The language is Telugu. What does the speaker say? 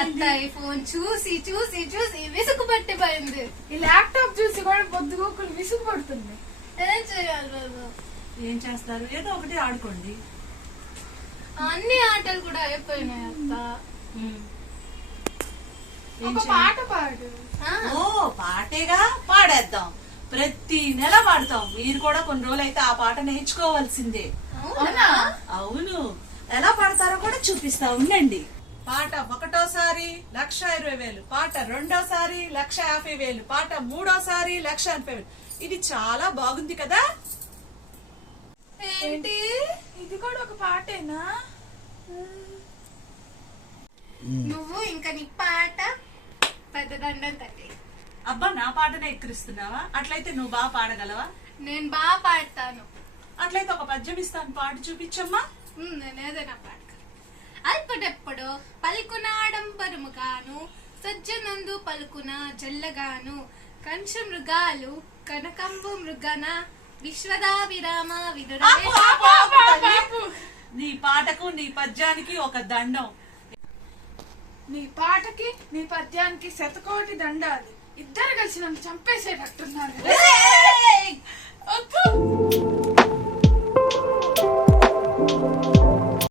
అత్తాయి ఫోన్ చూసి చూసి చూసి విసుగు పట్టిపోయింది. ఈ ల్యాప్టాప్ చూసి కూడా పొద్దుగోకులు విసుగు పడుతుంది. ఏం చేయాలి బాబు? ఏం చేస్తారు, ఏదో ఒకటి ఆడుకోండి. అన్ని ఆటలు కూడా అయిపోయినాయి అత్త. ఒక పాట పాడు. ఓ పాటేగా, పాడేద్దాం. ప్రతి నెల పాడతాం. మీరు కూడా కొన్ని రోజులైతే ఆ పాట నేర్చుకోవాల్సిందే. అవునా? అవును, ఎలా పాడతారో కూడా చూపిస్తా ఉండండి. పాట ఒకటోసారి 1,20,000, పాట రెండోసారి 1,50,000, పాట మూడోసారి 1,80,000. ఇది చాలా బాగుంది కదా. ఏంటి ఇది కూడా ఒక పాటేనా? నువ్వు ఇంకా నీ పాట పెద్ద దండం తల్లి. అబ్బా, నా పాటనే ఎక్కిరిస్తున్నావా? అట్లయితే నువ్వు బాగా పాడగలవా? నేను బాగా పాడతాను. అట్లయితే ఒక పద్యం ఇస్తాను, పాడి చూపించమ్మా. నేను ఏదైనా పాడతాను. అల్పడెప్పుడు పలుకునాడంబరముగాను, సజ్జనందు పలుకున జల్లగాను, కంచ మృగాలు కనకంబు మృగన విశ్వదా విరామ వినురా. ఆపు, ఆపు, ఆపు, తల్లి. నీ పాటకు నీ పద్యానికి ఒక దండం. నీ పాటకి నీ పద్యానికి శతకోటి దండాలు. ఇద్దరు కలిసి నన్ను చంపేసేటట్టున్నారు. ఏయ్!